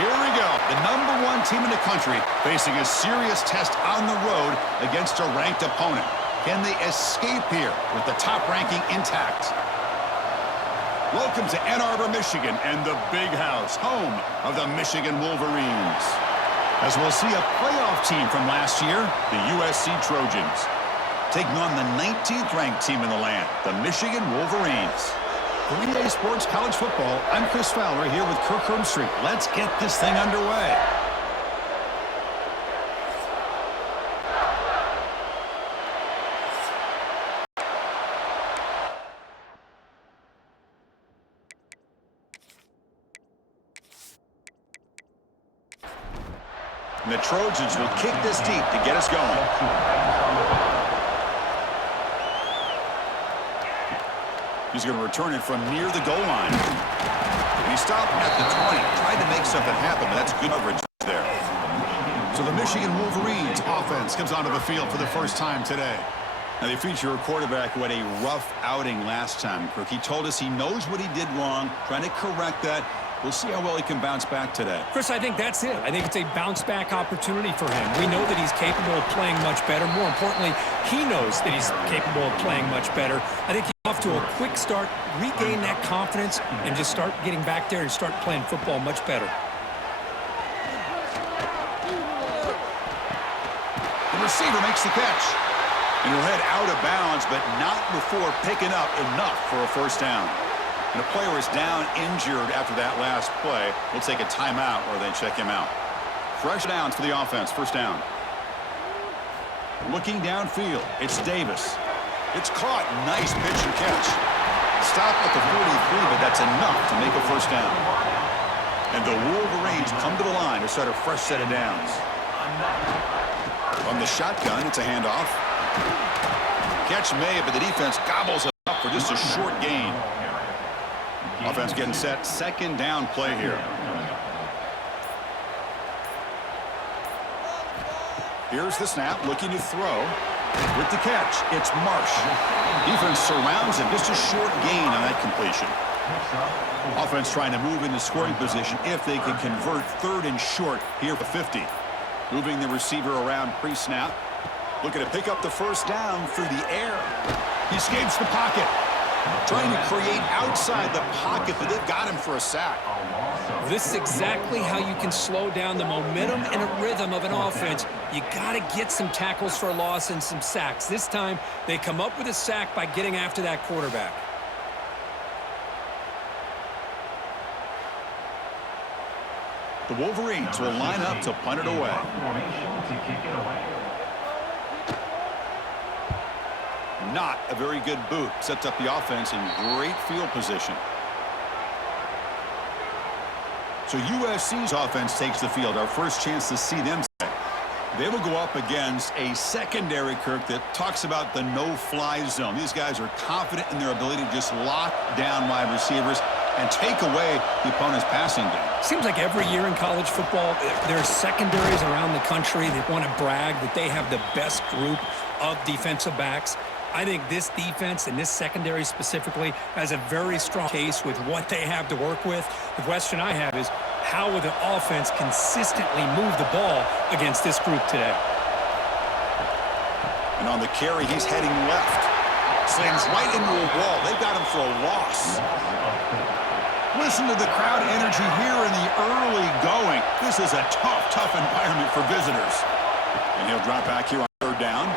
Here we go. The #1 team in the country facing a serious test on the road against a ranked opponent. Can they escape here with the top ranking intact? Welcome to Ann Arbor, Michigan, and the Big House, home of the Michigan Wolverines. As we'll see a playoff team from last year, the USC Trojans, taking on the 19th ranked team in the land, the Michigan Wolverines. For EA Sports College Football, I'm Chris Fowler here with Kirk Hermstreet. Let's get this thing underway. And the Trojans will kick this deep to get us going. He's going to return it from near the goal line. And he stopped at the 20. Tried to make something happen, but that's good coverage there. So the Michigan Wolverines offense comes onto the field for the first time today. Now they feature a quarterback who had a rough outing last time. Kirk, he told us he knows what he did wrong, trying to correct that. We'll see how well he can bounce back today. Chris, I think that's it. I think it's a bounce-back opportunity for him. We know that he's capable of playing much better. More importantly, he knows that he's capable of playing much better. I think he's off to a quick start, regain that confidence, and just start getting back there and start playing football much better. The receiver makes the catch. And he'll head out of bounds, but not before picking up enough for a first down. And a player is down injured after that last play. We'll take a timeout or they check him out. Fresh downs for the offense. First down. Looking downfield. It's Davis. It's caught. Nice pitch and catch. Stop at the 43, but that's enough to make a first down. And the Wolverines come to the line to start a fresh set of downs. From the shotgun, it's a handoff. Catch made, but the defense gobbles it up for just a short gain. Offense getting set. Second down play here. Here's the snap. Looking to throw. With the catch, it's Marsh. Defense surrounds him. Just a short gain on that completion. Offense trying to move into scoring position if they can convert third and short here for 50. Moving the receiver around pre-snap. Looking to pick up the first down through the air. He escapes the pocket. Trying to create outside the pocket, but they've got him for a sack. This is exactly how you can slow down the momentum and a rhythm of an offense. You got to get some tackles for loss and some sacks. This time, they come up with a sack by getting after that quarterback. The Wolverines will line up to punt it away. Not a very good boot. Sets up the offense in great field position. So USC's offense takes the field. Our first chance to see them. They will go up against a secondary, Kirk, that talks about the no-fly zone. These guys are confident in their ability to just lock down wide receivers and take away the opponent's passing game. Seems like every year in college football, there are secondaries around the country that want to brag that they have the best group of defensive backs. I think this defense and this secondary specifically has a very strong case with what they have to work with. The question I have is, how will the offense consistently move the ball against this group today? And on the carry, he's heading left. Slams right into a wall. They've got him for a loss. Listen to the crowd energy here in the early going. This is a tough environment for visitors. And he'll drop back here on third down.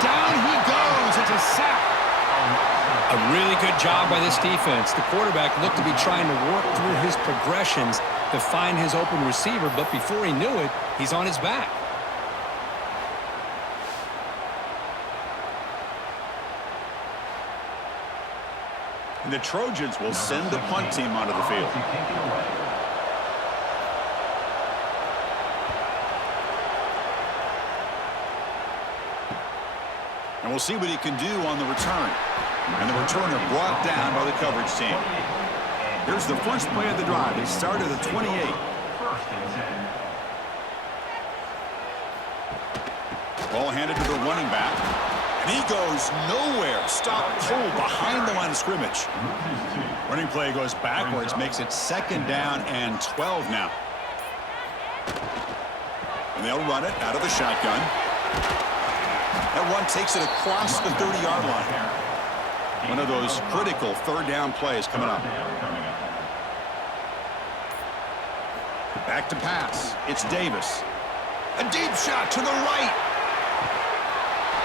Down he goes. It's a sack. A really good job by this defense. The quarterback looked to be trying to work through his progressions to find his open receiver, but before he knew it, he's on his back. And the Trojans will send the punt team onto the field. And we'll see what he can do on the return. And the returner brought down by the coverage team. Here's the first play of the drive. They start at the 28. Ball handed to the running back. And He goes nowhere. Stop cold behind the line of scrimmage. Running play goes backwards, makes it 2nd down and 12 now. And they'll run it out of the shotgun. That run takes it across the 30-yard line. One of those critical 3rd down plays coming up. Back to pass. It's Davis. A deep shot to the right.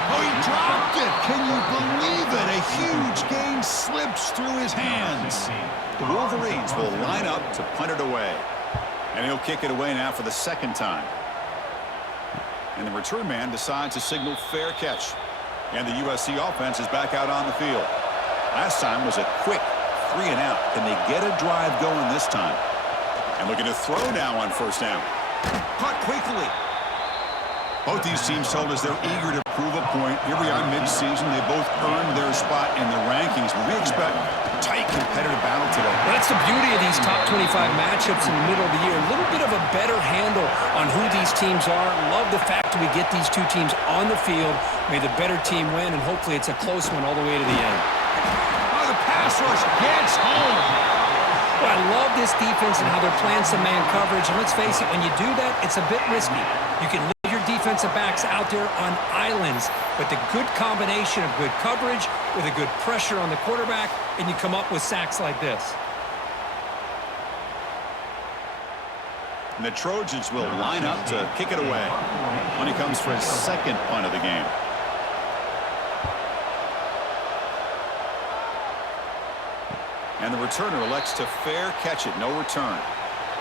Oh, he dropped it. Can you believe it? A huge gain slips through his hands. The Wolverines will line up to punt it away. And he'll kick it away now for the 2nd time. And the return man decides to signal fair catch. And the USC offense is back out on the field. Last time was a quick 3 and out. Can they get a drive going this time? And looking to throw now on 1st down. Caught quickly. Both these teams told us they're eager to prove a point. Here we are mid-season. They both earned their spot in the rankings. But we expect a tight competitive battle today. That's the beauty of these top 25 matchups in the middle of the year. A little bit of a better handle on who these teams are. Love the fact that we get these two teams on the field. May the better team win, and hopefully it's a close one all the way to the end. Oh, the pass rush gets home. Well, I love this defense and how they're playing some man coverage. And let's face it, when you do that, it's a bit risky. You can leave your defensive backs out there on islands, but the good combination of good coverage with a good pressure on the quarterback, and you come up with sacks like this. And the Trojans will line up to kick it away when he comes for his 2nd punt of the game. And the returner elects to fair catch it, no return.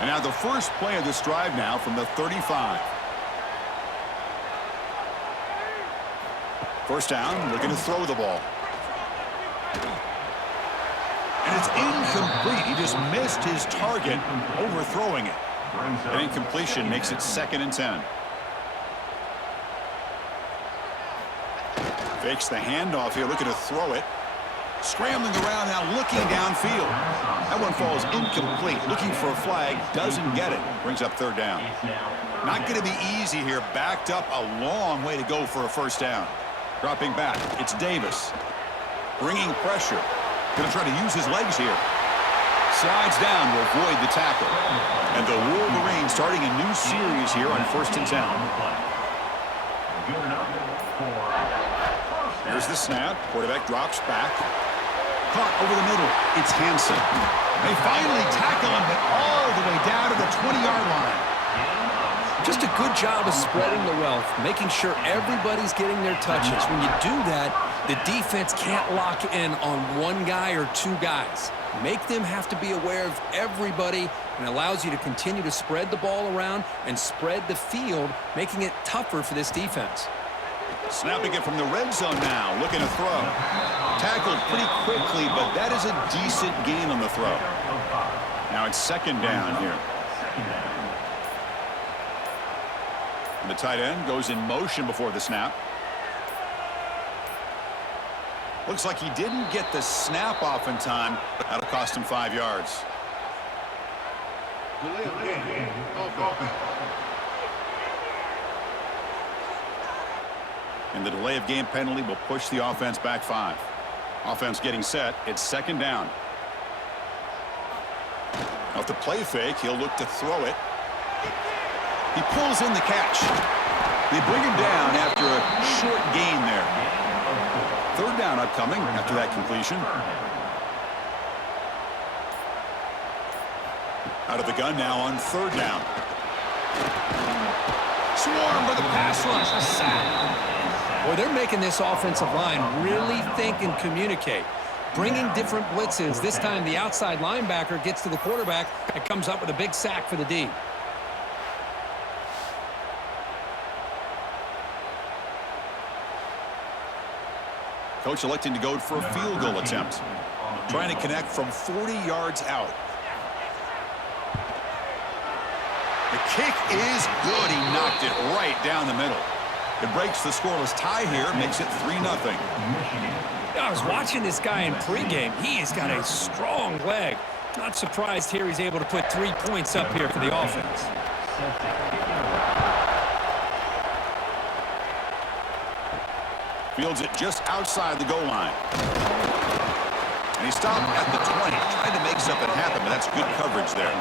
And now the first play of this drive now from the 35. 1st down, looking to throw the ball. And it's incomplete. He just missed his target, overthrowing it. An incompletion makes it 2nd and 10. Fakes the handoff here, looking to throw it. Scrambling around now, looking downfield. That one falls incomplete. Looking for a flag, doesn't get it. Brings up 3rd down. Not going to be easy here. Backed up a long way to go for a 1st down. Dropping back, it's Davis. Bringing pressure. Going to try to use his legs here. Slides down to avoid the tackle. And the Wolverines starting a new series here on 1st and 10. Here's the snap. Quarterback drops back. Caught over the middle. It's Hansen. They finally tackle him, but all the way down to the 20-yard line. Just a good job of spreading the wealth, making sure everybody's getting their touches. When you do that, the defense can't lock in on one guy or 2 guys. Make them have to be aware of everybody, and allows you to continue to spread the ball around and spread the field, making it tougher for this defense. Snapping it from the red zone now, looking to throw. Tackled pretty quickly, but that is a decent gain on the throw. Now it's 2nd down here. And the tight end goes in motion before the snap. Looks like he didn't get the snap off in time. That'll cost him 5 yards. And the delay of game penalty will push the offense back 5. Offense getting set. It's 2nd down. Off the play fake, he'll look to throw it. He pulls in the catch. They bring him down after a short gain there. 3rd down upcoming after that completion. Out of the gun now on 3rd down. Swarmed by the pass rush. A sack. Boy, they're making this offensive line really think and communicate. Bringing different blitzes. This time the outside linebacker gets to the quarterback and comes up with a big sack for the D. Coach electing to go for a field goal attempt. Trying to connect from 40 yards out. The kick is good. He knocked it right down the middle. It breaks the scoreless tie here, makes it 3-0. I was watching this guy in pregame. He has got a strong leg. Not surprised here he's able to put 3 points up here for the offense. Fields it just outside the goal line. And he stopped at the 20, trying to make something happen, but that's good coverage there.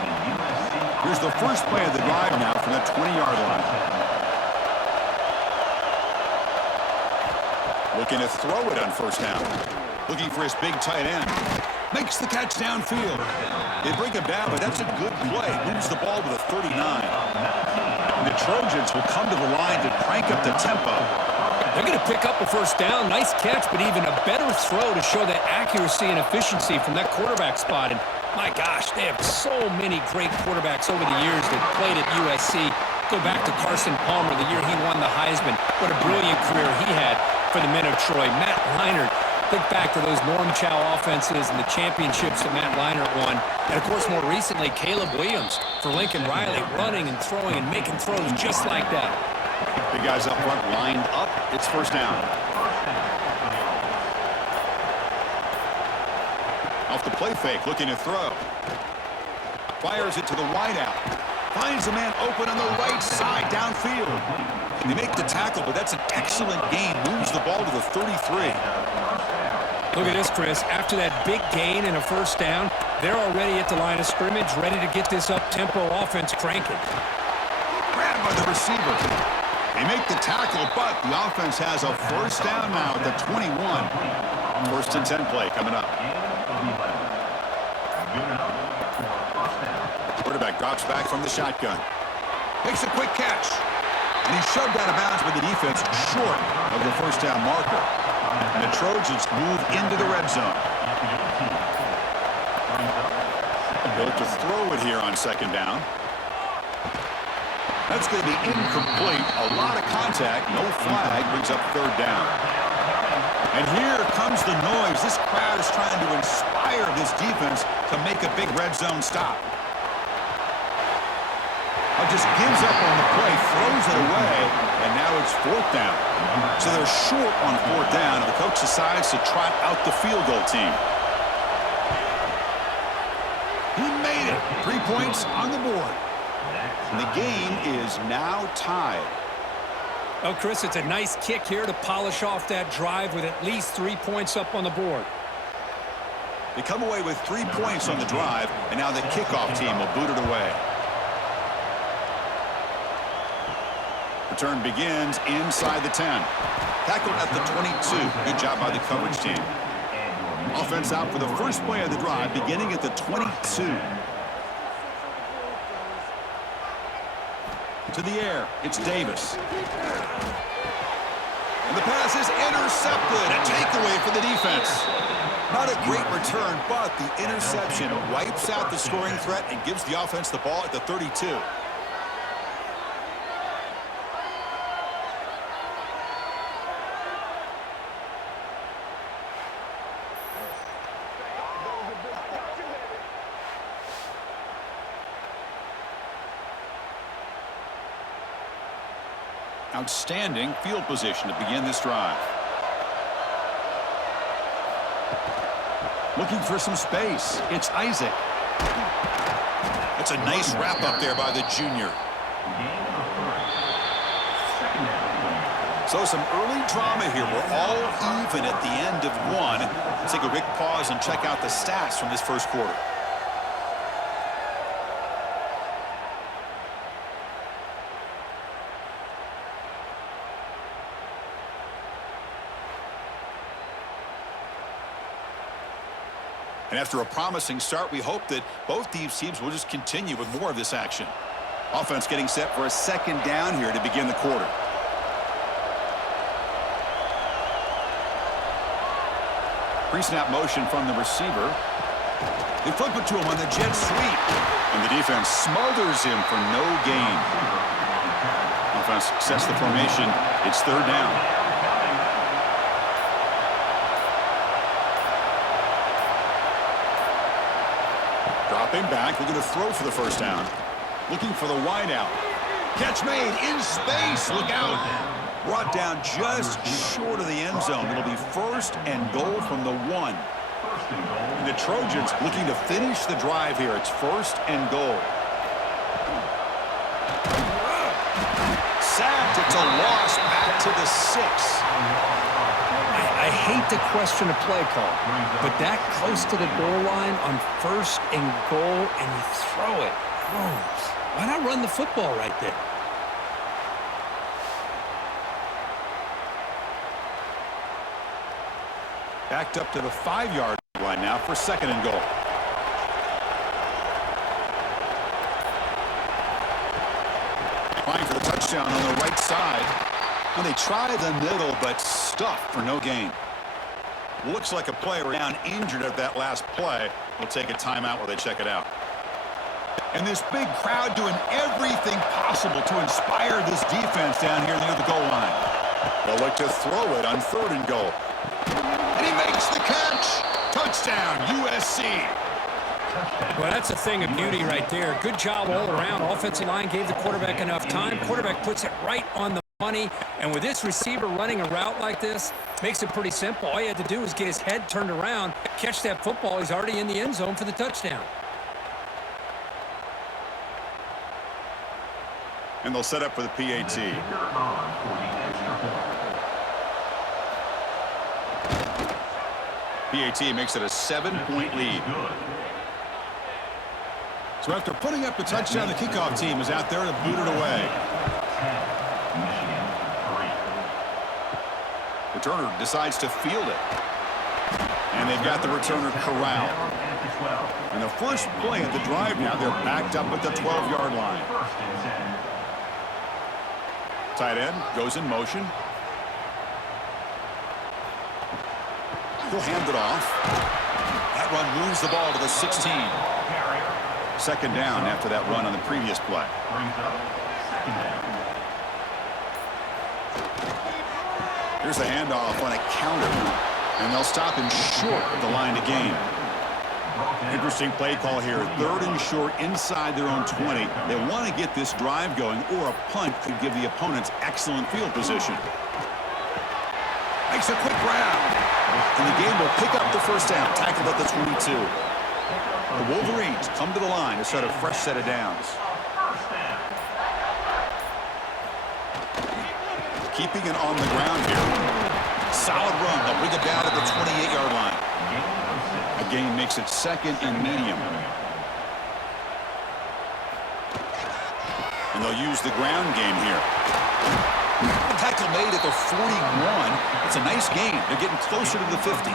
Here's the first play of the drive now from the 20-yard line. Looking to throw it on first down. Looking for his big tight end. Makes the catch downfield. They bring him down, but that's a good play. Moves the ball to the 39. And the Trojans will come to the line to crank up the tempo. They're going to pick up a first down. Nice catch, but even a better throw to show that accuracy and efficiency from that quarterback spot. And my gosh, they have so many great quarterbacks over the years that played at USC. Go back to Carson Palmer, the year he won the Heisman. What a brilliant career he had for the men of Troy. Matt Leinart, think back to those Norm Chow offenses and the championships that Matt Leinart won. And, of course, more recently, Caleb Williams for Lincoln Riley, running and throwing and making throws just like that. Big guys up front lined up. It's first down. Off the play fake, looking to throw. Fires it to the wideout. Finds a man open on the right side downfield. They make the tackle, but that's an excellent gain. Moves the ball to the 33. Look at this, Chris. After that big gain and a first down, they're already at the line of scrimmage, ready to get this up-tempo offense cranking. Grabbed by the receiver. They make the tackle, but the offense has a first down now at the 21. First and 10 play coming up. Quarterback drops back from the shotgun. Makes a quick catch. And he's shoved out of bounds with the defense short of the first down marker. And the Trojans move into the red zone. Built to throw it here on second down. That's going to be incomplete. A lot of contact. No flag. Brings up third down. And here comes the noise. This crowd is trying to inspire this defense to make a big red zone stop. Just gives up on the play, throws it away, and now it's fourth down. So they're short on fourth down, and the coach decides to trot out the field goal team. He made it. 3 points on the board. And the game is now tied. Oh, Chris, it's a nice kick here to polish off that drive with at least 3 points up on the board. They come away with 3 points on the drive, and now the kickoff team will boot it away. Return begins inside the 10. Tackled at the 22. Good job by the coverage team. Offense out for the first play of the drive, beginning at the 22. To the air, it's Davis. And the pass is intercepted. A takeaway for the defense. Not a great return, but the interception wipes out the scoring threat and gives the offense the ball at the 32. Outstanding field position to begin this drive. Looking for some space. It's Isaac. That's a nice wrap up there by the junior. So some early drama here. We're all even at the end of one. Let's take a quick pause and check out the stats from this first quarter. And after a promising start, we hope that both these teams will just continue with more of this action. Offense getting set for a second down here to begin the quarter. Pre-snap motion from the receiver. They flip it to him on the jet sweep. And the defense smothers him for no gain. Offense sets the formation. It's third down. Dropping back, looking to throw for the first down. Looking for the wideout. Catch made in space. Look out. Brought down just short of the end zone. It'll be first and goal from the 1. And the Trojans looking to finish the drive here. It's first and goal. Sacked. It's a loss back to the 6. I hate to question a play call, but that close to the goal line on 1st and goal, and you throw it. Oh, why not run the football right there? Backed up to the 5-yard line now for 2nd and goal. Trying for the touchdown on the right side. And they try the middle, but stuffed for no gain. Looks like a player down injured at that last play. We'll take a timeout while they check it out. And this big crowd doing everything possible to inspire this defense down here near the goal line. They'll look to throw it on 3rd and goal. And he makes the catch. Touchdown, USC. Well, that's a thing of beauty right there. Good job all around. Offensive line gave the quarterback enough time. Quarterback puts it right on the money. And with this receiver running a route like this, makes it pretty simple. All you had to do was get his head turned around, catch that football. He's already in the end zone for the touchdown. And they'll set up for the PAT. PAT makes it a 7-point lead. So after putting up the touchdown, the kickoff team is out there to boot it away. Returner decides to field it. And they've got the returner corralled. And the first play of the drive now, they're backed up at the 12-yard line. Tight end goes in motion. He'll hand it off. That run moves the ball to the 16. 2nd down after that run on the previous play. Here's the handoff on a counter. And they'll stop him short of the line to gain. Interesting play call here. 3rd and short inside their own 20. They want to get this drive going, or a punt could give the opponents excellent field position. Makes a quick grab. And the game will pick up the 1st down. Tackled at the 22. The Wolverines come to the line to set a fresh set of downs. Keeping it on the ground here. Solid run. They'll bring it down at the 28-yard line. A gain makes it 2nd and medium. And they'll use the ground game here. The tackle made at the 41. It's a nice gain. They're getting closer to the 50.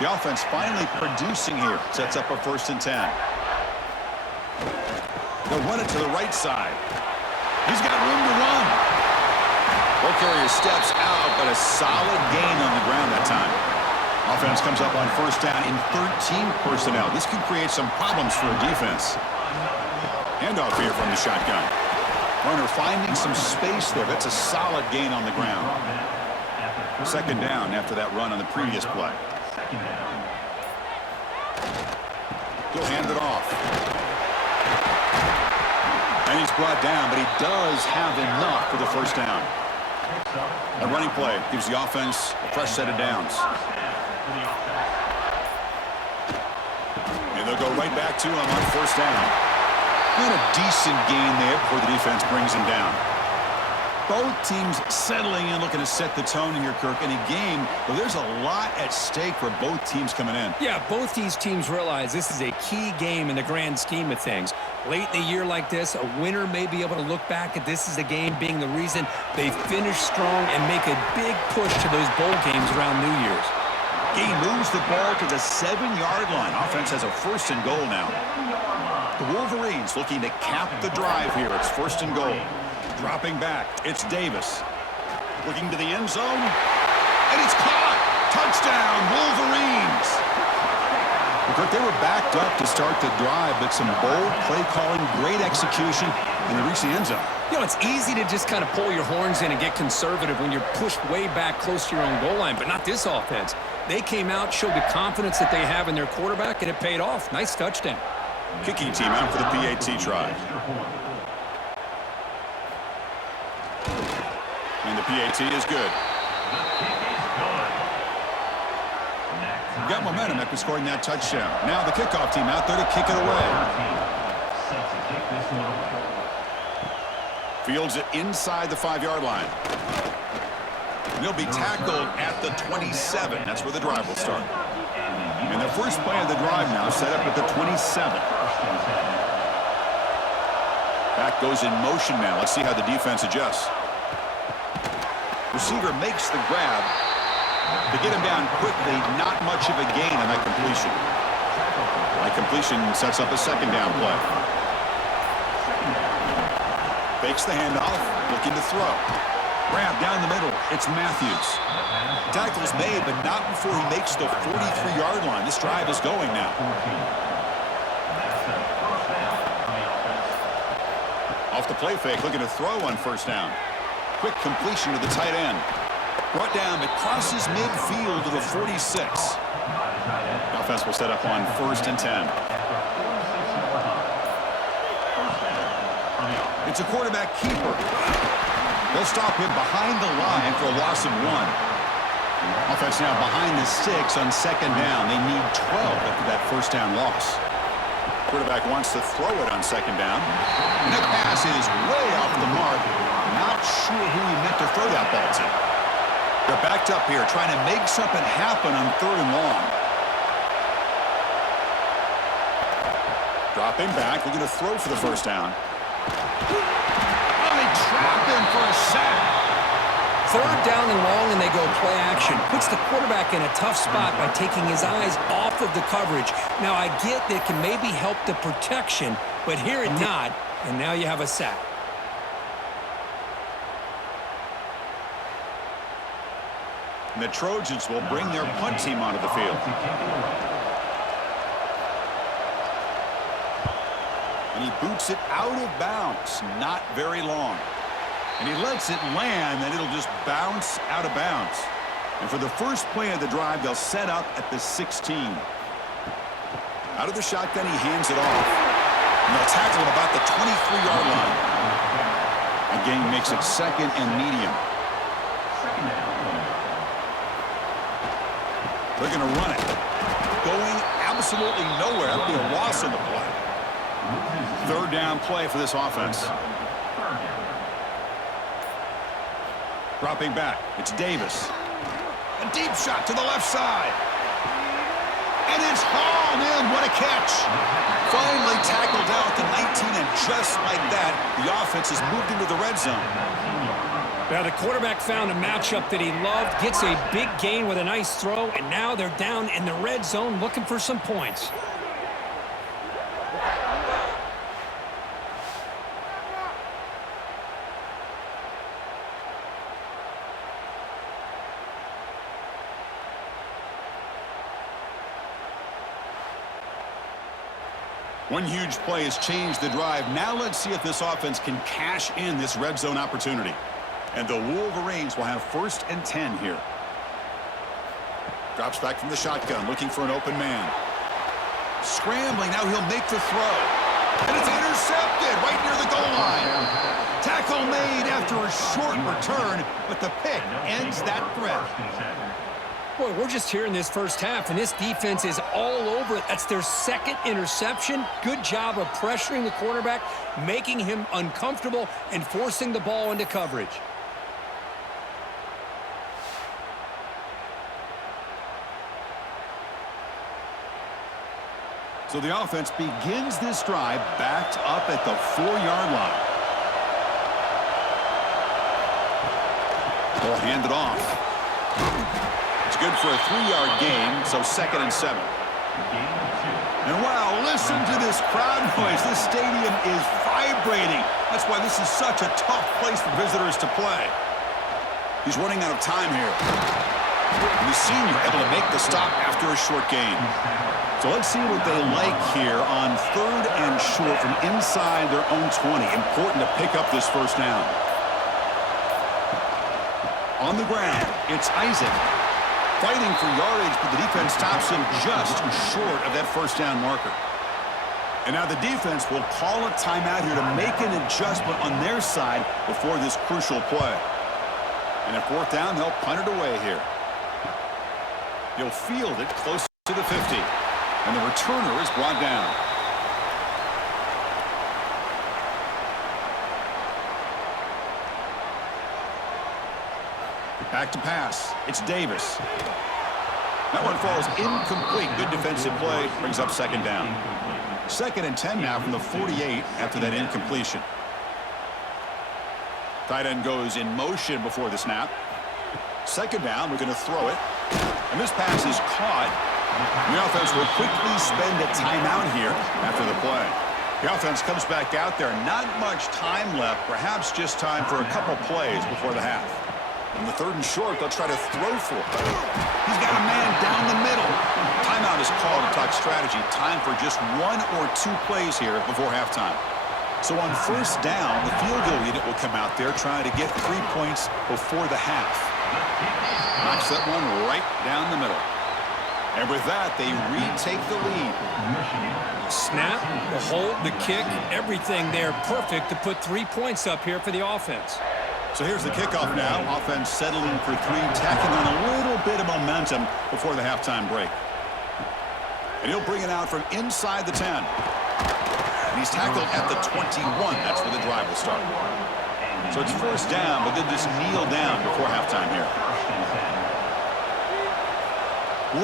The offense finally producing here. Sets up a 1st and 10. They'll run it to the right side. He's got room to run. Ball carrier steps out, but a solid gain on the ground that time. Offense comes up on 1st down in 13 personnel. This could create some problems for a defense. Handoff here from the shotgun. Runner finding some space there. That's a solid gain on the ground. 2nd down after that run on the previous play. He'll hand it off. And he's brought down, but he does have enough for the 1st down. A running play gives the offense a fresh set of downs. And they'll go right back to him on 1st down. And a decent gain there before the defense brings him down. Both teams settling in, looking to set the tone here, Kirk, in a game where there's a lot at stake for both teams coming in. Yeah, both these teams realize this is a key game in the grand scheme of things. Late in the year like this, a winner may be able to look back at this as a game being the reason they finish strong and make a big push to those bowl games around New Year's. He moves the ball to the 7-yard line. Offense has a 1st and goal now. The Wolverines looking to cap the drive here. It's 1st and goal. Dropping back, it's Davis. Looking to the end zone, and it's caught! Touchdown, Wolverines! Well, they were backed up to start the drive, but some bold play calling, great execution, and they reached the end zone. You know, it's easy to just kind of pull your horns in and get conservative when you're pushed way back close to your own goal line, but not this offense. They came out, showed the confidence that they have in their quarterback, and it paid off. Nice touchdown. Kicking team out for the PAT try. And the PAT is good. Got momentum after scoring that touchdown. Now the kickoff team out there to kick it away. Fields it inside the 5-yard line. And he'll be tackled at the 27. That's where the drive will start. And the first play of the drive now set up at the 27. Back goes in motion now. Let's see how the defense adjusts. Receiver makes the grab. To get him down quickly, not much of a gain on that completion. That completion sets up a second down play. Fakes the handoff, looking to throw. Grab down the middle. It's Matthews. Tackle's made, but not before he makes the 43-yard line. This drive is going now. Off the play fake, looking to throw on first down. Quick completion to the tight end. Brought down, it crosses midfield to the 46. Offense will set up on 1st and 10. It's a quarterback keeper. They'll stop him behind the line for a loss of 1. Offense now behind the 6 on 2nd down. They need 12 after that first down loss. Quarterback wants to throw it on 2nd down. And that pass is way off the mark. Not sure who he meant to throw that ball to. They're backed up here trying to make something happen on 3rd and long. Dropping back, looking to throw for the first down. Oh, they trapped him for a sack. 3rd down and long, and they go play action. Puts the quarterback in a tough spot by taking his eyes off of the coverage. Now, I get that it can maybe help the protection, but here it not, and now you have a sack. And the Trojans will bring their punt team onto the field. And he boots it out of bounds. Not very long. And he lets it land, and it'll just bounce out of bounds. And for the first play of the drive, they'll set up at the 16. Out of the shotgun, he hands it off. And they'll tackle him about the 23-yard line. Again, makes it 2nd and medium. They're going to run it. Going absolutely nowhere. That'll be a loss on the play. 3rd down play for this offense. Dropping back. It's Davis. A deep shot to the left side. And it's hauled in. What a catch. Finally tackled out at the 19, and just like that, the offense has moved into the red zone. Now, the quarterback found a matchup that he loved, gets a big gain with a nice throw, and now they're down in the red zone looking for some points. One huge play has changed the drive. Now let's see if this offense can cash in this red zone opportunity. And the Wolverines will have 1st and 10 here. Drops back from the shotgun, looking for an open man. Scrambling, now he'll make the throw. And it's intercepted right near the goal line. Tackle made after a short return, but the pick ends that threat. Boy, we're just here in this first half, and this defense is all over it. That's their 2nd interception. Good job of pressuring the quarterback, making him uncomfortable, and forcing the ball into coverage. So the offense begins this drive backed up at the 4-yard line. They'll hand it off. It's good for a 3-yard gain, so 2nd and 7. And wow, listen to this crowd noise. This stadium is vibrating. That's why this is such a tough place for visitors to play. He's running out of time here. And the senior able to make the stop after a short gain. So let's see what they like here on 3rd and short from inside their own 20. Important to pick up this first down. On the ground, it's Isaac. Fighting for yardage, but the defense stops him just short of that first down marker. And now the defense will call a timeout here to make an adjustment on their side before this crucial play. And at 4th down, they'll punt it away here. He'll field it close to the 50. And the returner is brought down. Back to pass. It's Davis. That one falls incomplete. Good defensive play. Brings up second down. 2nd and 10 now from the 48 after that incompletion. Tight end goes in motion before the snap. 2nd down. We're going to throw it. And this pass is caught. The offense will quickly spend a timeout here after the play. The offense comes back out there. Not much time left. Perhaps just time for a couple plays before the half. On the 3rd and short, they'll try to throw for it. He's got a man down the middle. Timeout is called to talk strategy. Time for just 1 or 2 plays here before halftime. So on 1st down, the field goal unit will come out there trying to get 3 points before the half. Knocks that one right down the middle. And with that, they retake the lead. Snap, the hold, the kick, everything there perfect to put 3 points up here for the offense. So here's the kickoff now. Offense settling for 3, tacking on a little bit of momentum before the halftime break. And he'll bring it out from inside the 10. And he's tackled at the 21. That's where the drive will start. So it's 1st down, but they'll just kneel down before halftime here.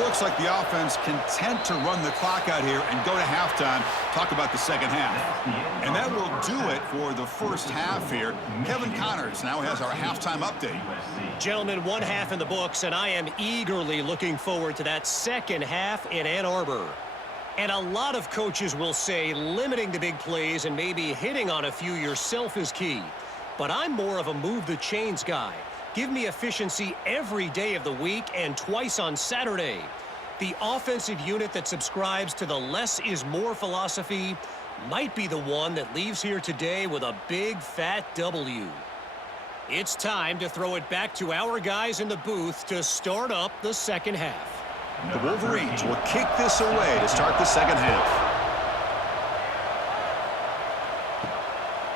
Looks like the offense content to run the clock out here and go to halftime. Talk about the 2nd half. And that will do it for the 1st half here. Kevin Connors now has our halftime update. Gentlemen, 1 half in the books, and I am eagerly looking forward to that 2nd half in Ann Arbor. And a lot of coaches will say limiting the big plays and maybe hitting on a few yourself is key. But I'm more of a move the chains guy. Give me efficiency every day of the week and twice on Saturday. The offensive unit that subscribes to the less is more philosophy might be the one that leaves here today with a big fat W. It's time to throw it back to our guys in the booth to start up the 2nd half. The Wolverines will kick this away to start the 2nd half.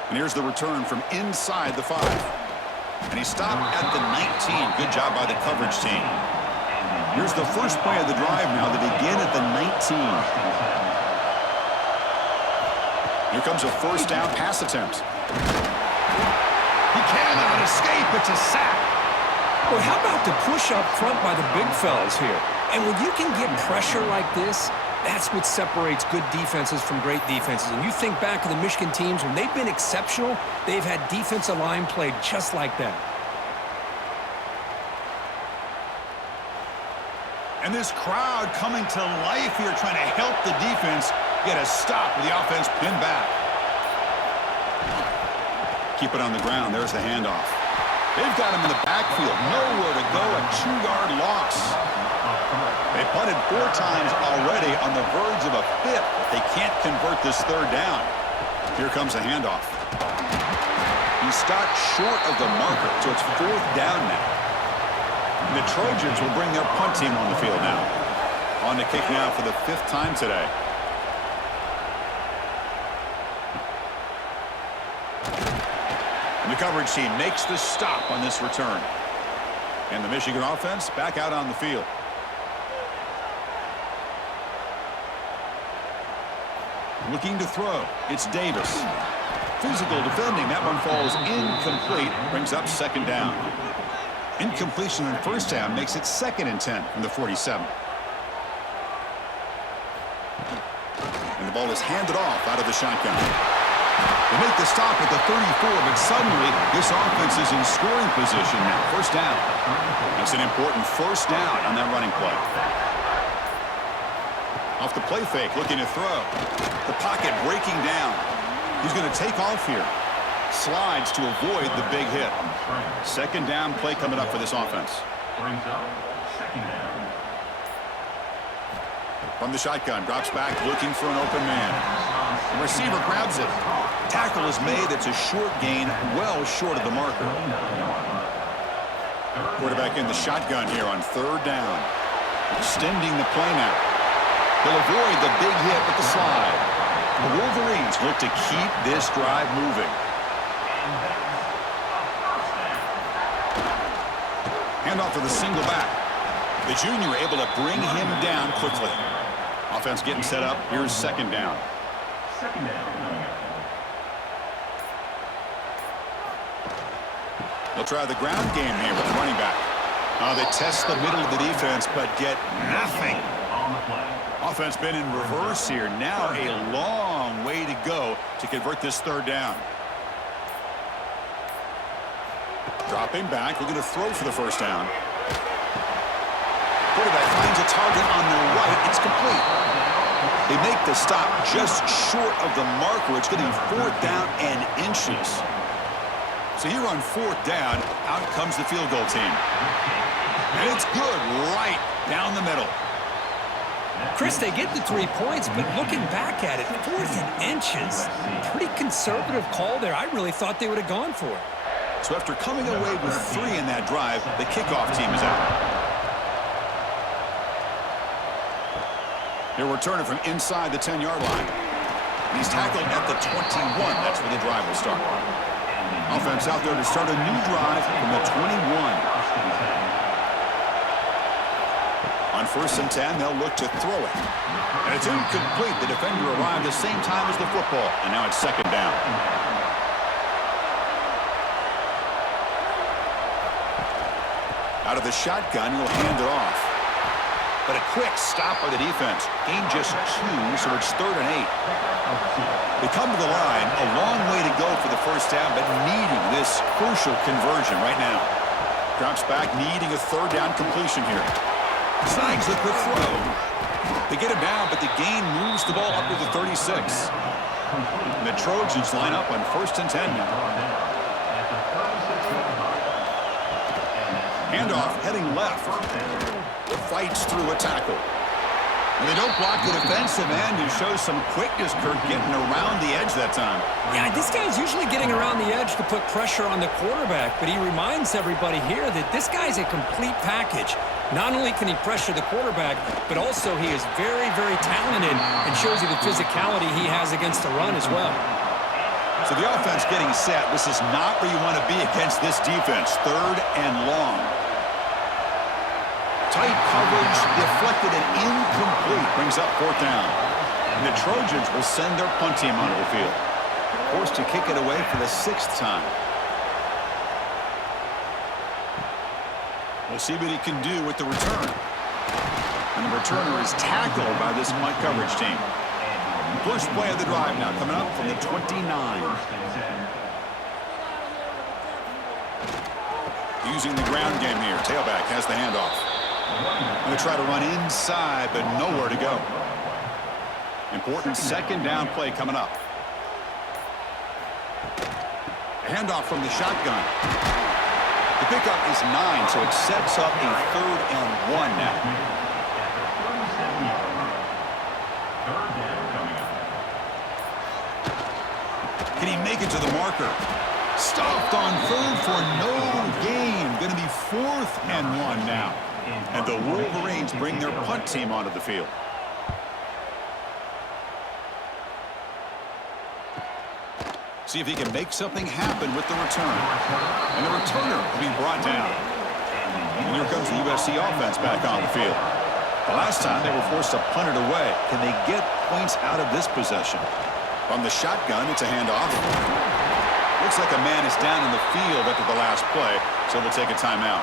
And here's the return from inside the 5. And he stopped at the 19. Good job by the coverage team. Here's the first play of the drive now to begin at the 19. Here comes a 1st down pass attempt. He cannot escape. It's a sack. Well, how about the push up front by the big fellas here? And when you can get pressure like this, that's what separates good defenses from great defenses. And you think back to the Michigan teams, when they've been exceptional, they've had defensive line played just like that. And this crowd coming to life here, trying to help the defense get a stop with the offense pinned back. Keep it on the ground. There's the handoff. They've got him in the backfield. Nowhere to go. A 2-yard loss. They punted 4 times already, on the verge of a 5th, but they can't convert this 3rd down. Here comes a handoff. He stopped short of the marker, so it's 4th down now. And the Trojans will bring their punt team on the field now. On to kick now for the 5th time today. And the coverage team makes the stop on this return. And the Michigan offense back out on the field. Looking to throw. It's Davis. Physical defending. That one falls incomplete. Brings up 2nd down. Incompletion in 1st down makes it 2nd and 10 from the 47. And the ball is handed off out of the shotgun. They make the stop at the 34, but suddenly this offense is in scoring position now. 1st down. That's an important 1st down on that running play. Off the play fake, looking to throw. The pocket breaking down. He's going to take off here. Slides to avoid the big hit. 2nd down play coming up for this offense. From the shotgun, drops back, looking for an open man. The receiver grabs it. Tackle is made. It's a short gain, well short of the marker. Quarterback in the shotgun here on 3rd down. Extending the play now. He'll avoid the big hit with the slide. The Wolverines look to keep this drive moving. Handoff for the single back. The junior able to bring him down quickly. Offense getting set up. Here's 2nd down. They'll try the ground game here with the running back. They test the middle of the defense, but get nothing. Offense been in reverse here. Now a long way to go to convert this third down. Dropping back, looking to throw for the first down. Quarterback finds a target on the right. It's complete. They make the stop just short of the marker. It's going to be 4th down and inches. So here on 4th down, out comes the field goal team. And it's good right down the middle. Chris, they get the 3 points, but looking back at it, 4th and inches, pretty conservative call there. I really thought they would have gone for it. So after coming away with 3 in that drive, the kickoff team is out. They're returning from inside the 10-yard line. He's tackled at the 21. That's where the drive will start. Offense out there to start a new drive from the 21. On 1st and 10, they'll look to throw it. And it's incomplete. The defender arrived the same time as the football, and now it's 2nd down. Out of the shotgun, he'll hand it off. But a quick stop by the defense. Gain just 2, so it's 3rd and 8. They come to the line, a long way to go for the first down, but needing this crucial conversion right now. Drops back, needing a 3rd down completion here. Snags the quick throw. They get him down, but the gain moves the ball up to the 36. And the Trojans line up on 1st and 10 now. Handoff heading left. Fights through a tackle. And they don't block the defensive end, who shows some quickness, Kirk, getting around the edge that time. Yeah, this guy's usually getting around the edge to put pressure on the quarterback, but he reminds everybody here that this guy's a complete package. Not only can he pressure the quarterback, but also he is very, very talented and shows you the physicality he has against the run as well. So the offense getting set. This is not where you want to be against this defense. 3rd and long. Tight coverage, deflected and incomplete. Brings up 4th down. And the Trojans will send their punt team onto the field. Forced to kick it away for the 6th time. We'll see what he can do with the return. And the returner is tackled by this punt coverage team. First play of the drive now, coming up from the 29. Using the ground game here. Tailback has the handoff. Going to try to run inside, but nowhere to go. Important 2nd down play coming up. Handoff from the shotgun. The pickup is 9, so it sets up a 3rd and 1 now. Can he make it to the marker? Stopped on 3rd for no gain. Going to be 4th and 1 now. And the Wolverines bring their punt team onto the field. See if he can make something happen with the return. And the returner will be brought down. And here comes the USC offense back on the field. The last time they were forced to punt it away. Can they get points out of this possession? From the shotgun, it's a handoff. Looks like a man is down in the field after the last play, so they'll take a timeout.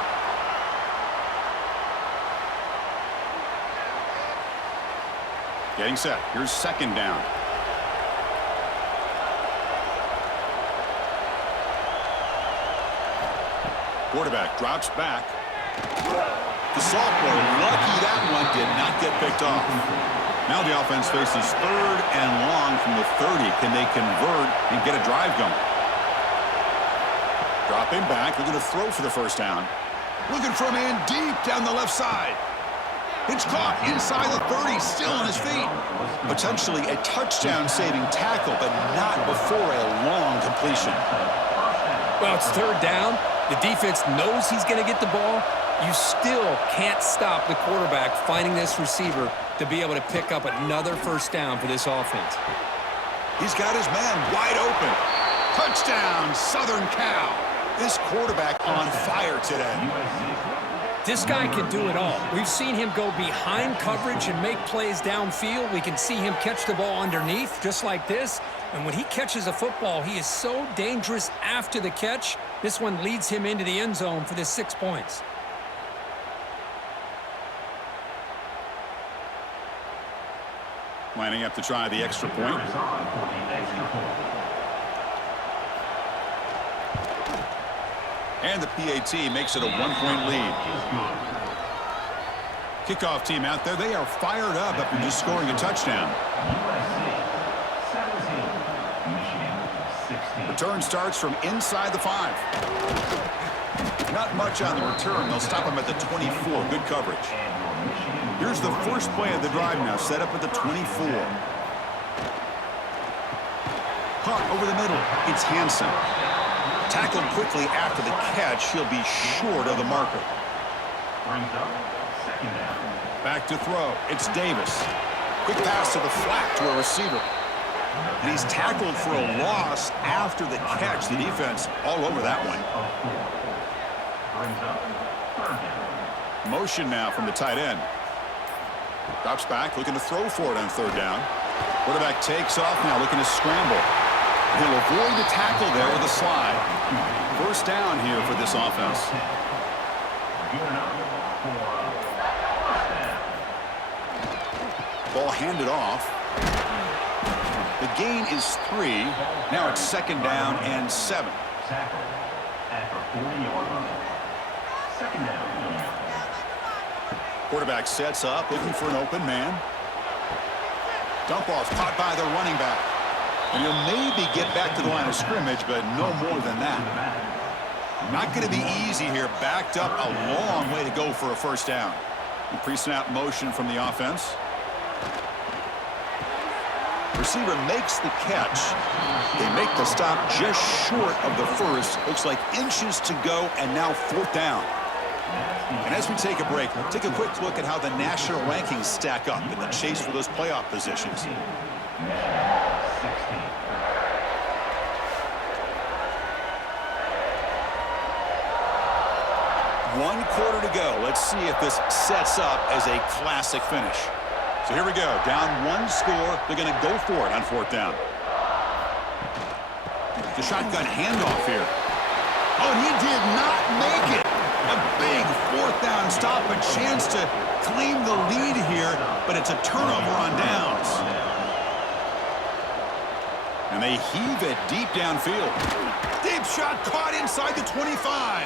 Getting set. Here's 2nd down. Quarterback drops back. The sophomore, lucky that one did not get picked off. Now the offense faces 3rd and long from the 30. Can they convert and get a drive going? Dropping back, looking to throw for the first down. Looking for a man deep down the left side. It's caught inside the 30, still on his feet. Potentially a touchdown-saving tackle, but not before a long completion. Well, it's 3rd down. The defense knows he's going to get the ball. You still can't stop the quarterback finding this receiver to be able to pick up another first down for this offense. He's got his man wide open. Touchdown, Southern Cal. This quarterback on fire today. This guy can do it all. We've seen him go behind coverage and make plays downfield. We can see him catch the ball underneath, just like this. And when he catches a football, he is so dangerous after the catch. This one leads him into the end zone for the 6 points. Lining up to try the extra point. And the PAT makes it a 1-point lead. Kickoff team out there. They are fired up after just scoring a touchdown. Return starts from inside the 5. Not much on the return. They'll stop him at the 24. Good coverage. Here's the first play of the drive now, set up at the 24. Caught over the middle. It's Hansen. Tackled quickly after the catch. He'll be short of the marker. Back to throw. It's Davis. Quick pass to the flat to a receiver. And he's tackled for a loss after the catch. The defense all over that one. Motion now from the tight end. Drops back, looking to throw for it on third down. Quarterback takes off now, looking to scramble. He'll avoid the tackle there with a slide. First down here for this offense. Ball handed off. The gain is 3. Now it's second down and 7. Quarterback sets up, looking for an open man. Dump off caught by the running back. And he'll maybe get back to the line of scrimmage, but no more than that. Not going to be easy here. Backed up a long way to go for a first down. Pre-snap motion from the offense. Receiver makes the catch. They make the stop just short of the first. Looks like inches to go, and now fourth down. And as we take a break, take a quick look at how the national rankings stack up in the chase for those playoff positions. One quarter to go. Let's see if this sets up as a classic finish. So here we go. Down 1 score. They're going to go for it on fourth down. The shotgun handoff here. Oh, and he did not make it. A big fourth down stop. A chance to claim the lead here, but it's a turnover on downs. And they heave it deep downfield. Deep shot caught inside the 25.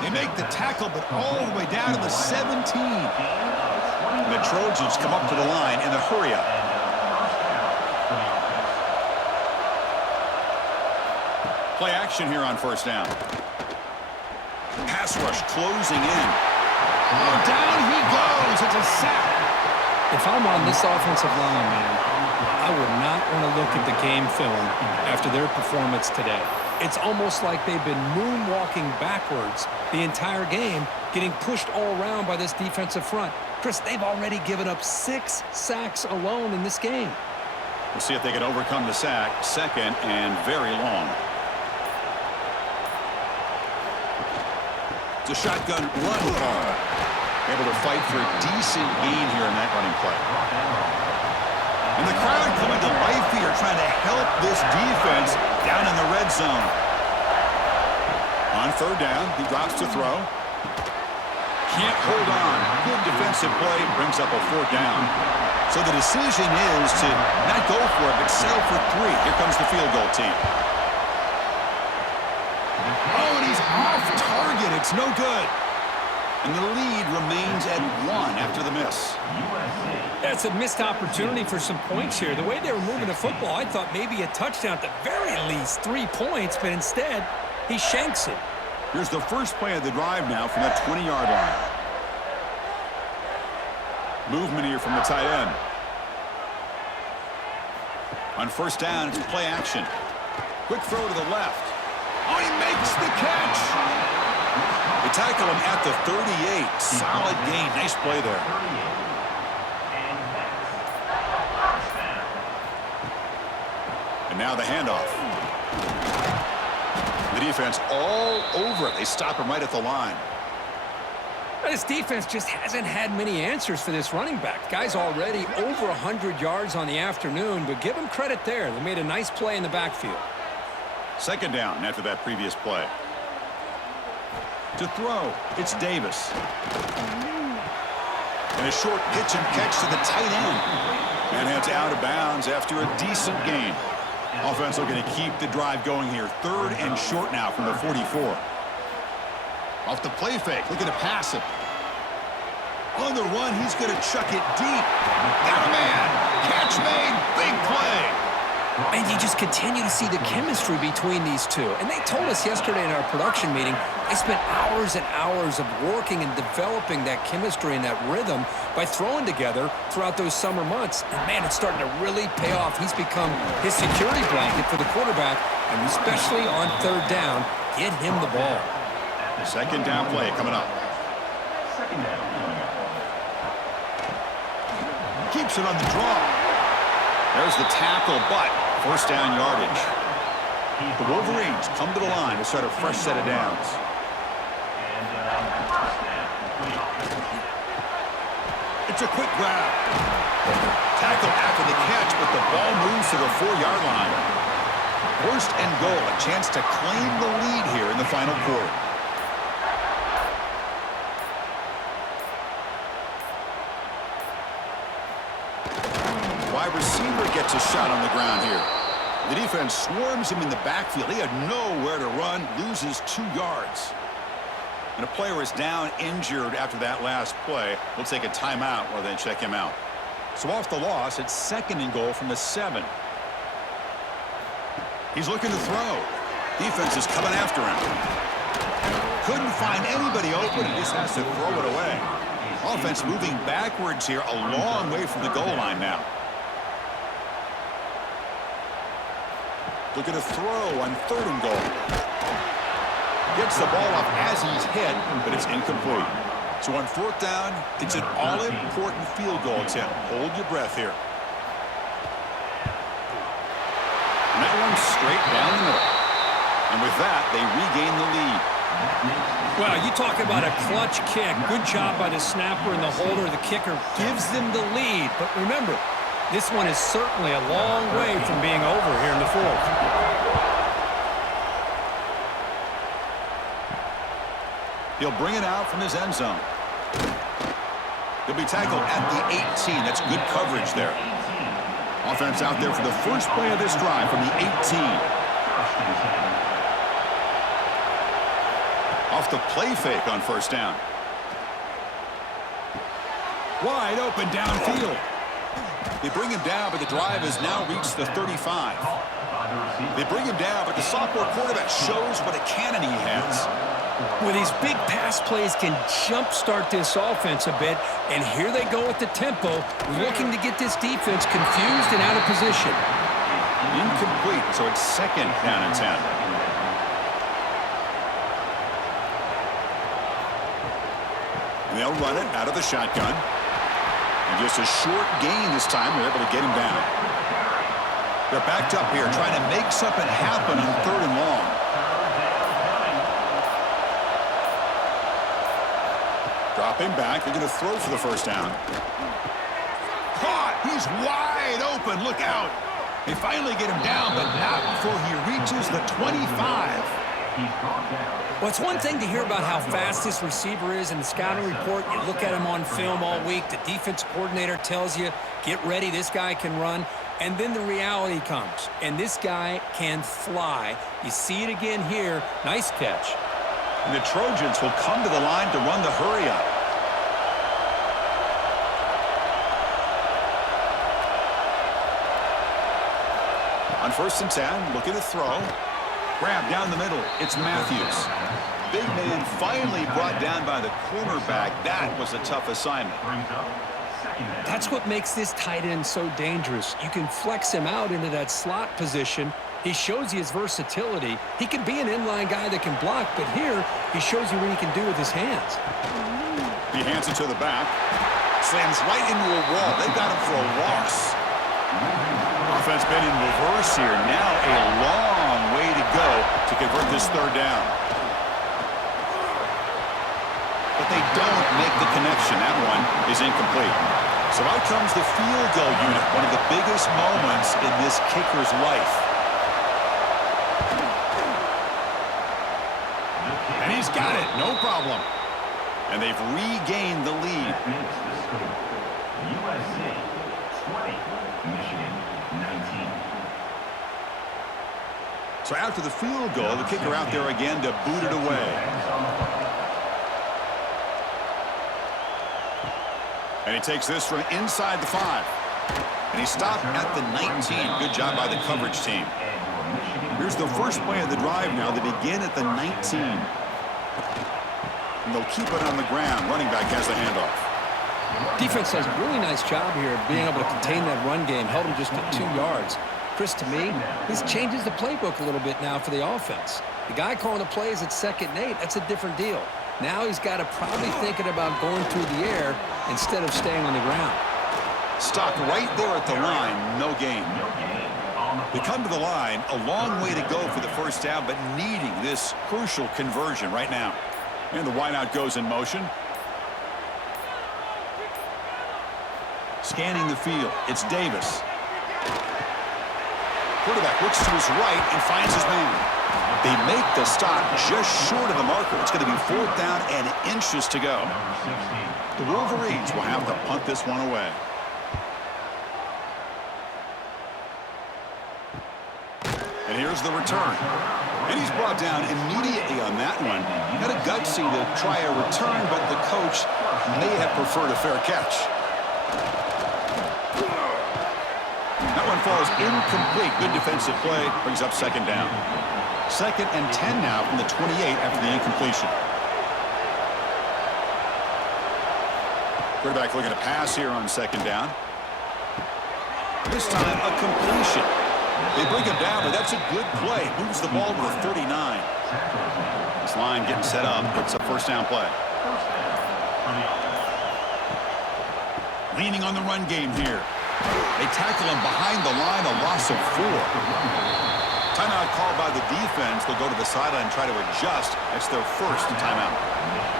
They make the tackle, but all the way down to the 17. And the Trojans come up to the line in the hurry-up. Play action here on first down. Pass rush closing in. Oh, down he goes. It's a sack. If I'm on this offensive line, man, I would not want to look at the game film after their performance today. It's almost like they've been moonwalking backwards the entire game, getting pushed all around by this defensive front. Chris, they've already given up 6 sacks alone in this game. We'll see if they can overcome the sack. Second and very long. It's a shotgun run call. Able to fight for a decent gain here in that running play. And the crowd coming to life here, trying to help this defense down in the red zone. On third down, he drops to throw. Can't hold on. Good defensive play, brings up a fourth down. So the decision is to not go for it, but settle for 3. Here comes the field goal team. Oh, and he's off target. It's no good. And the lead remains at 1 after the miss. That's a missed opportunity for some points here. The way they were moving the football, I thought maybe a touchdown at the very least, 3 points, but instead, he shanks it. Here's the first play of the drive now from that 20-yard line. Movement here from the tight end. On first down, it's play action. Quick throw to the left. Oh, he makes the catch. They tackle him at the 38. Solid gain. Nice play there. And now the handoff. The defense all over it. They stop him right at the line. This defense just hasn't had many answers for this running back. Guy's already over 100 yards on the afternoon, but give him credit there. They made a nice play in the backfield. Second down after that previous play. To throw, it's Davis. And a short pitch and catch to the tight end. And heads out of bounds after a decent gain. Offense looking to keep the drive going here. 3rd and short now from the 44. Off the play fake, looking to pass it. On the run, he's going to chuck it deep. Got a man. Catch made. Big play. And you just continue to see the chemistry between these two. And they told us yesterday in our production meeting, they spent hours and hours of working and developing that chemistry and that rhythm by throwing together throughout those summer months. And, man, it's starting to really pay off. He's become his security blanket for the quarterback, and especially on 3rd down, get him the ball. Second down play coming up. Keeps it on the draw. There's the tackle, but first down yardage. The Wolverines come to the line to start a fresh set of downs. It's a quick grab. Tackle after the catch, but the ball moves to the 4-yard line. 1st and goal, a chance to claim the lead here in the final quarter. Wide receiver gets a shot on the ground here. The defense swarms him in the backfield. He had nowhere to run, loses 2 yards. And a player is down injured after that last play. We'll take a timeout while they check him out. So off the loss, it's 2nd and goal from the 7. He's looking to throw. Defense is coming after him. Couldn't find anybody open. He just has to throw it away. Offense moving backwards here, a long way from the goal line now. Looking to throw on 3rd and goal. Gets the ball up as he's hit, but it's incomplete. So on 4th down, it's an all-important field goal attempt. Hold your breath here. And that one's straight down the middle. And with that, they regain the lead. Well, you talk about a clutch kick. Good job by the snapper and the holder. The kicker gives them the lead. But remember, this one is certainly a long way from being over here in the 4th. He'll bring it out from his end zone. He'll be tackled at the 18. That's good coverage there. Offense out there for the first play of this drive from the 18. Off the play fake on 1st down. Wide open downfield. They bring him down, but the drive has now reached the 35. They bring him down, but the sophomore quarterback shows what a cannon he has. Well, these big pass plays can jumpstart this offense a bit, and here they go with the tempo, looking to get this defense confused and out of position. Incomplete, so it's 2nd down and 10. And they'll run it out of the shotgun. And just a short gain this time. They're able to get him down. They're backed up here, trying to make something happen on 3rd and long. Dropping back. They're going to throw for the first down. Caught. He's wide open. Look out. They finally get him down, but not before he reaches the 25. Well, it's one thing to hear about how fast this receiver is in the scouting report. You look at him on film all week. The defense coordinator tells you, get ready, this guy can run. And then the reality comes, and this guy can fly. You see it again here. Nice catch. And the Trojans will come to the line to run the hurry-up. On 1st and 10, looking to throw. Grab down the middle. It's Matthews. Big man finally brought down by the cornerback. That was a tough assignment. That's what makes this tight end so dangerous. You can flex him out into that slot position. He shows you his versatility. He can be an inline guy that can block, but here he shows you what he can do with his hands. He hands it to the back. Slams right into a wall. They got him for a loss. Offense been in reverse here. Now a long way to go to convert this 3rd down. But they don't make the connection. That one is incomplete. So out comes the field goal unit, one of the biggest moments in this kicker's life. And he's got it, no problem. And they've regained the lead. So after the field goal, the kicker out there again to boot it away. And he takes this from inside the 5. And he stopped at the 19. Good job by the coverage team. Here's the first play of the drive now. They begin at the 19. And they'll keep it on the ground. Running back has the handoff. Defense does a really nice job here of being able to contain that run game. Held him just to 2 yards. Chris, to me, this changes the playbook a little bit now for the offense. The guy calling the plays at 2nd and 8, that's a different deal. Now he's got to probably thinking about going through the air instead of staying on the ground. Stopped right there at the line. No gain. They come to the line. A long way to go for the first down, but needing this crucial conversion right now. And the wideout goes in motion. Scanning the field. It's Davis. Quarterback looks to his right and finds his man. They make the stop just short of the marker. It's going to be 4th down and inches to go. The Wolverines will have to punt this one away. And here's the return. And he's brought down immediately on that one. Had a gutsy to try a return, but the coach may have preferred a fair catch. That one falls incomplete. Good defensive play. Brings up 2nd down. 2nd and 10 now from the 28 after the incompletion. Quarterback looking to pass here on 2nd down. This time a completion. They bring him down, but that's a good play. Moves the ball to the 39. This line getting set up. It's a 1st down play. Leaning on the run game here. They tackle him behind the line, a loss of 4. Timeout called by the defense. They'll go to the sideline and try to adjust. That's their first timeout.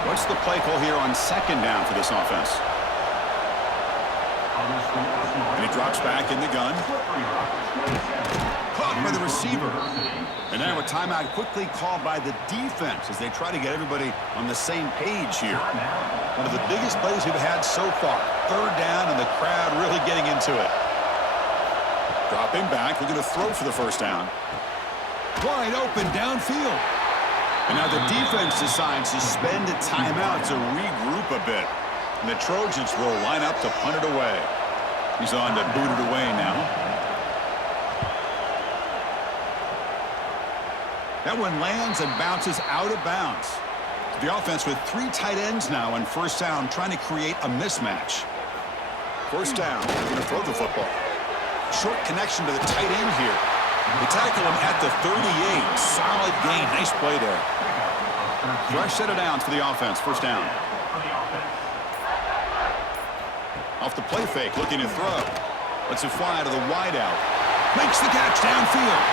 What's the play call here on 2nd down for this offense? And he drops back in the gun. Caught by the receiver. And now a timeout quickly called by the defense as they try to get everybody on the same page here. One of the biggest plays we've had so far. 3rd down and the crowd really getting into it. Dropping back, looking to throw for the 1st down. Wide open downfield. And now the defense decides to spend a timeout to regroup a bit. And the Trojans will line up to punt it away. He's on to boot it away now. That one lands and bounces out of bounds. The offense with 3 tight ends now on 1st down, trying to create a mismatch. 1st down, they're going to throw the football. Short connection to the tight end here. They tackle him at the 38. Solid gain. Nice play there. Fresh set of downs for the offense. 1st down. Off the play fake, looking to throw. Lets it fly to the wideout. Makes the catch downfield.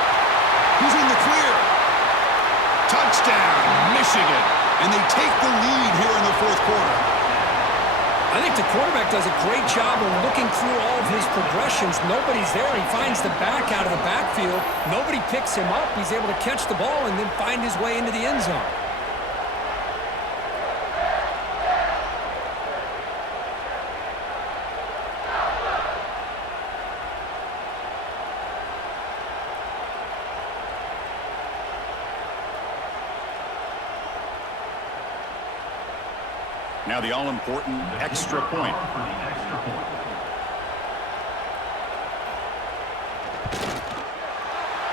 He's in the clear. Touchdown, Michigan. And they take the lead here in the 4th quarter. I think the quarterback does a great job of looking through all of his progressions. Nobody's there. He finds the back out of the backfield. Nobody picks him up. He's able to catch the ball and then find his way into the end zone. Now the all-important extra point.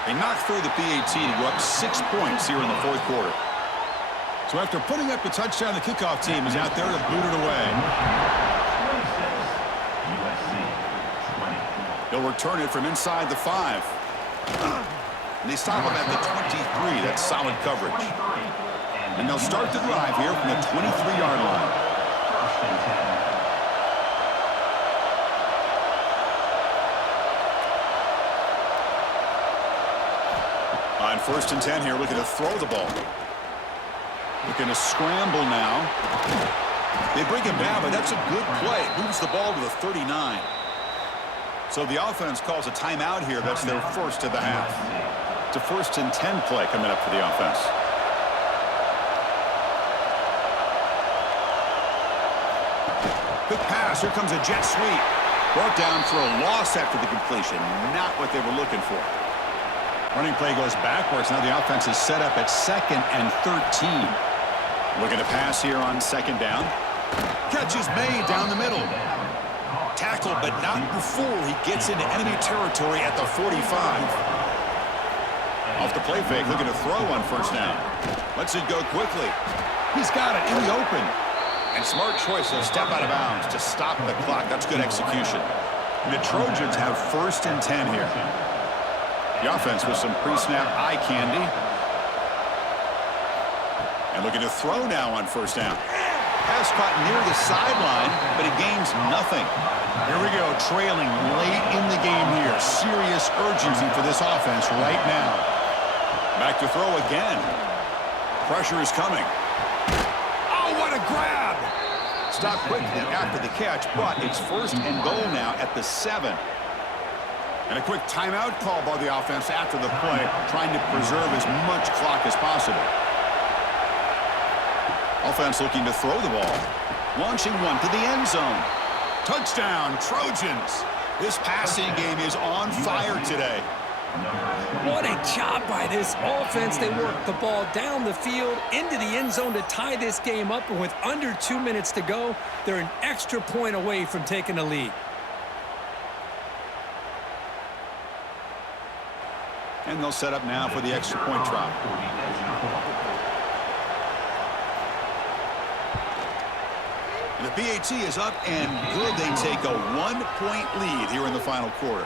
They knock through the PAT to go up 6 points here in the 4th quarter. So after putting up a touchdown, the kickoff team is out there to boot it away. They'll return it from inside the 5. And they stop him at the 23. That's solid coverage. And they'll start the drive here from the 23-yard line. On 1st and 10 here, looking to throw the ball. Looking to scramble now. They bring him down, but that's a good play. Moves the ball to the 39. So the offense calls a timeout here. That's their first of the half. It's a 1st and 10 play coming up for the offense. Quick pass. Here comes a jet sweep. Brought down for a loss after the completion. Not what they were looking for. Running play goes backwards. Now the offense is set up at 2nd and 13. Looking to pass here on 2nd down. Catch is made down the middle. Tackled, but not before he gets into enemy territory at the 45. Off the play fake, looking to throw on 1st down. Lets it go quickly. He's got it in the open. And smart choice of step out of bounds to stop the clock. That's good execution. And the Trojans have 1st and 10 here. The offense with some pre-snap eye candy. And looking to throw now on 1st down. Pass caught near the sideline, but he gains nothing. Here we go, trailing late in the game here. Serious urgency for this offense right now. Back to throw again. Pressure is coming. Oh, what a grab! Stop quickly after the catch, but it's 1st and goal now at the 7. And a quick timeout call by the offense after the play, trying to preserve as much clock as possible. Offense looking to throw the ball. Launching one to the end zone. Touchdown, Trojans. This passing game is on fire today. What a job by this offense. They worked the ball down the field into the end zone to tie this game up. And with under 2 minutes to go, they're an extra point away from taking the lead. And they'll set up now for the extra point drop. And the PAT is up and good. They take a 1-point lead here in the final quarter.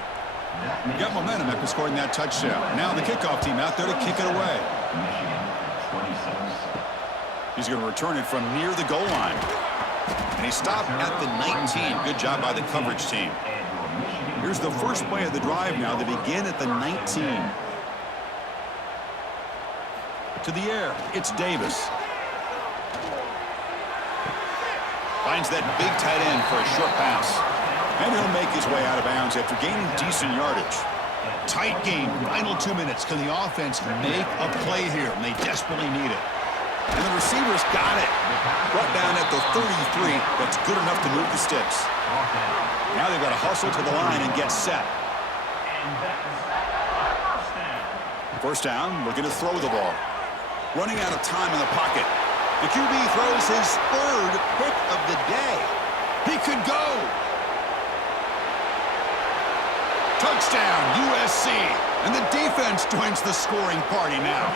Got momentum after scoring that touchdown. Now the kickoff team out there to kick it away. He's going to return it from near the goal line. And he stopped at the 19. Good job by the coverage team. Here's the first play of the drive now. They begin at the 19. To the air, it's Davis. Finds that big tight end for a short pass. And he'll make his way out of bounds after gaining decent yardage. Tight game, final 2 minutes. Can the offense make a play here? And they desperately need it. And the receivers got it. Brought down at the 33. That's good enough to move the sticks. Now they've got to hustle to the line and get set. 1st down, looking to throw the ball. Running out of time in the pocket. The QB throws his 3rd pick of the day. He could go. Touchdown, USC. And the defense joins the scoring party now.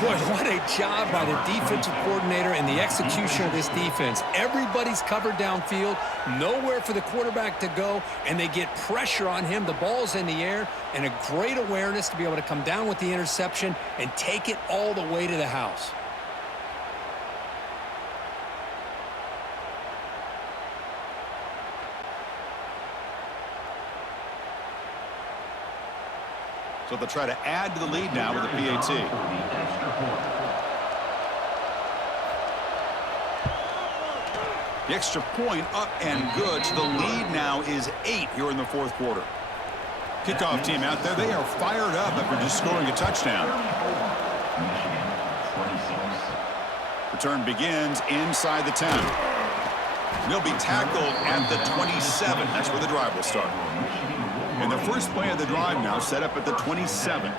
Boy, what a job by the defensive coordinator and the execution of this defense. Everybody's covered downfield, nowhere for the quarterback to go, and they get pressure on him. The ball's in the air, and a great awareness to be able to come down with the interception and take it all the way to the house. So they'll try to add to the lead now with the PAT. The extra point up and good. So the lead now is 8 here in the 4th quarter. Kickoff team out there. They are fired up after just scoring a touchdown. Return begins inside the 10. They'll be tackled at the 27. That's where the drive will start. And the first play of the drive now set up at the 27.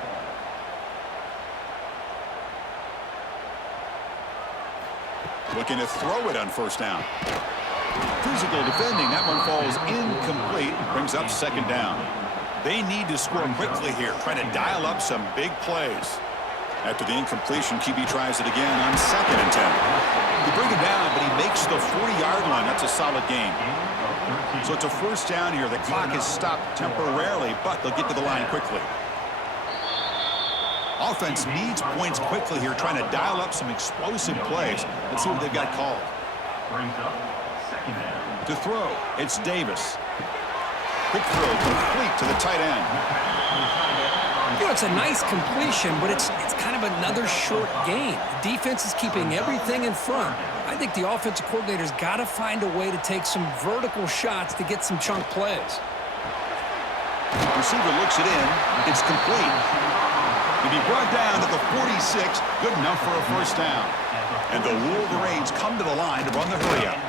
Looking to throw it on 1st down. Physical defending. That one falls incomplete. Brings up 2nd down. They need to score quickly here. Trying to dial up some big plays. After the incompletion, QB tries it again on 2nd and 10. They bring him down, but he makes the 40-yard line. That's a solid game. So it's a 1st down here. The clock is stopped temporarily, but they'll get to the line quickly. Offense needs points quickly here, trying to dial up some explosive plays. Let's see what they've got called. To throw, it's Davis. Quick throw complete to the tight end. You know, it's a nice completion, but it's kind of another short game. The defense is keeping everything in front. I think the offensive coordinator's got to find a way to take some vertical shots to get some chunk plays. Receiver looks it in. It's complete. To be brought down to the 46, good enough for a 1st down. And the Wolverines come to the line to run the hurry up.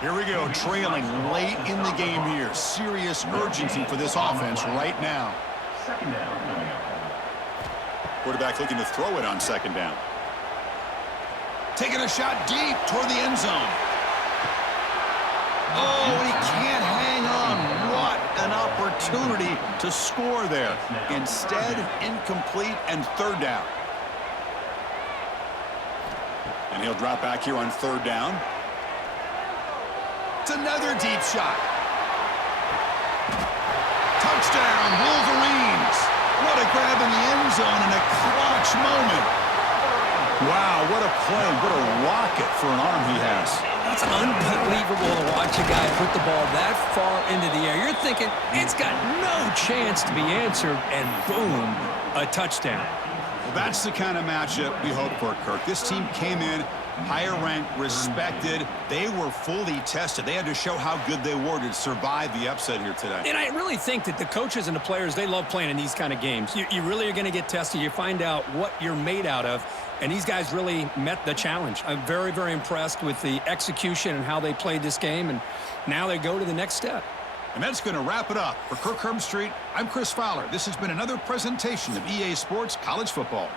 Here we go, trailing late in the game here. Serious urgency for this offense right now. Second down coming up. Quarterback looking to throw it on second down. Taking a shot deep toward the end zone. Oh, he can't hang on. What an opportunity to score there. Instead, incomplete and third down. And he'll drop back here on third down. It's another deep shot. Touchdown, Wolverines. What a grab in the end zone in a clutch moment. Wow, what a play. What a rocket for an arm he has. It's unbelievable to watch a guy put the ball that far into the air. You're thinking, it's got no chance to be answered, and boom, a touchdown. Well, that's the kind of matchup we hope for, Kirk. This team came in higher ranked, respected. They were fully tested. They had to show how good they were to survive the upset here today. And I really think that the coaches and the players, they love playing in these kind of games. You really are going to get tested. You find out what you're made out of. And these guys really met the challenge. I'm very, very impressed with the execution and how they played this game. And now they go to the next step. And that's going to wrap it up. For Kirk Herbstreit, I'm Chris Fowler. This has been another presentation of EA Sports College Football.